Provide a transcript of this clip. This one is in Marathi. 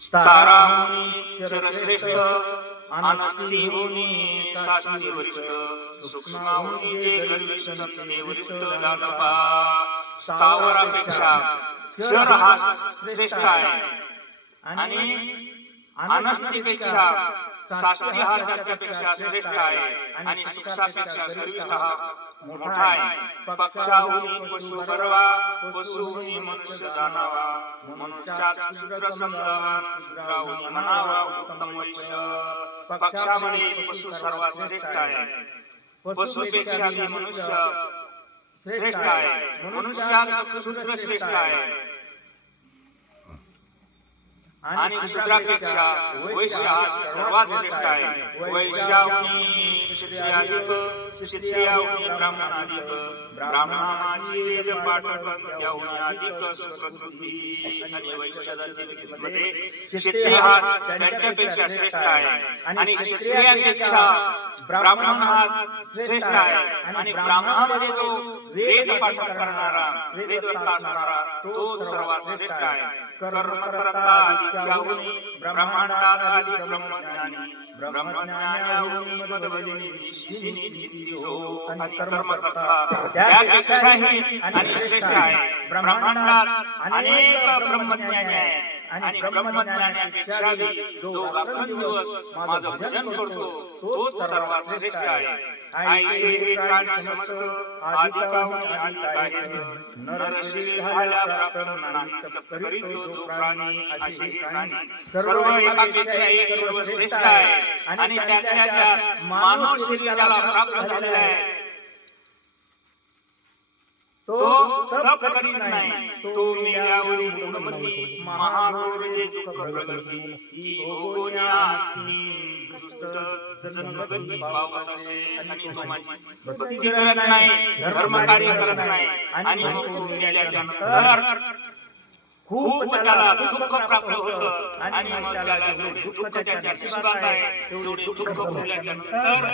ताराहुनी चरश्रेष्ठ अनस्तिहुनी शास्त्री वरिष्ठ सूक्ष्माहुनी जे गर्विष्ठ ते वरिष्ठ दानपा स्थावरापेक्षा क्षर हा श्रेष्ठ आहे आणि अनस्तिपेक्षा शास्त्री हा त्याच्यापेक्षा श्रेष्ठ आहे आणि सूक्ष्मापेक्षा गर्विष्ठ हा मोठा आहे. पक्षाहुनी पशु बरवा पशुहुनी मनुष्य जाणावा मनुष्यात शूद्र समजावा शूद्राहुनी म्हणावा उत्तम वैश्य. पक्षामध्ये पशु सर्वात श्रेष्ठ आहे पशुपेक्षा मनुष्य श्रेष्ठ आहे मनुष्यात शूद्र श्रेष्ठ आहे आणि शूद्रापेक्षा वैश्य हा सर्वात श्रेष्ठ आहे. वैश्याहुनी क्षत्रियाधिक क्षत्रियाहुनी ब्राह्मणाधिक ब्राह्मणाची वेद पाठक त्याहुनी अधिक सुकृतबुद्धी. आणि वैश्य जातीमध्ये क्षत्रिय हा त्यांच्यापेक्षा श्रेष्ठ आहे आणि क्षत्रियापेक्षा ब्राह्मण हा श्रेष्ठ आहे आणि ब्राह्मणामध्ये जो वेद पाठक करणारा वेद असणारा तो सर्वात श्रेष्ठ आहे. कर्मकर्ता अधिकाहुनी ब्रह्मांडाधिक ब्रह्मज्ञानी ब्रह्मज्ञानाहुनी मदभजनी निष्ठिनी चित्ती हो. आणि कर्मकर्ता त्यापेक्षाही आणि श्रेष्ठ आहे. ब्रह्मांडात अनेक ब्रह्मज्ञानी आहे आणि ब्रह्मज्ञानापेक्षाही जो रात्रंदिवस माझं भजन करतो तोच सर्वात श्रेष्ठ आहे. ऐसे हे प्राणी समस्त आदिकाहुनी आदिक आहेत नर शरीर झाल्या प्राप्त नाही करीतो जो प्राणी असे प्राणी सर्व एकापेक्षा एक सर्वश्रेष्ठ आहे आणि त्याच्या मानव शरीराला प्राप्त झालेला आहे तो तप करीत नाही तो मेल्यावरील मूढमती महाघोर जे दुःख प्रगती ही भोगण्यानी जन्मगती पावत असे. आणि तो माझी भक्ती करत नाही धर्म कार्य करत नाही आणि मग तो मेल्याच्या नंतर खूप त्याला दुःख प्राप्त होतं आणि मग त्याला जेवढे दुःख त्याच्या नशिबात आहे तेवढे दुःख भोगल्याच्या नंतर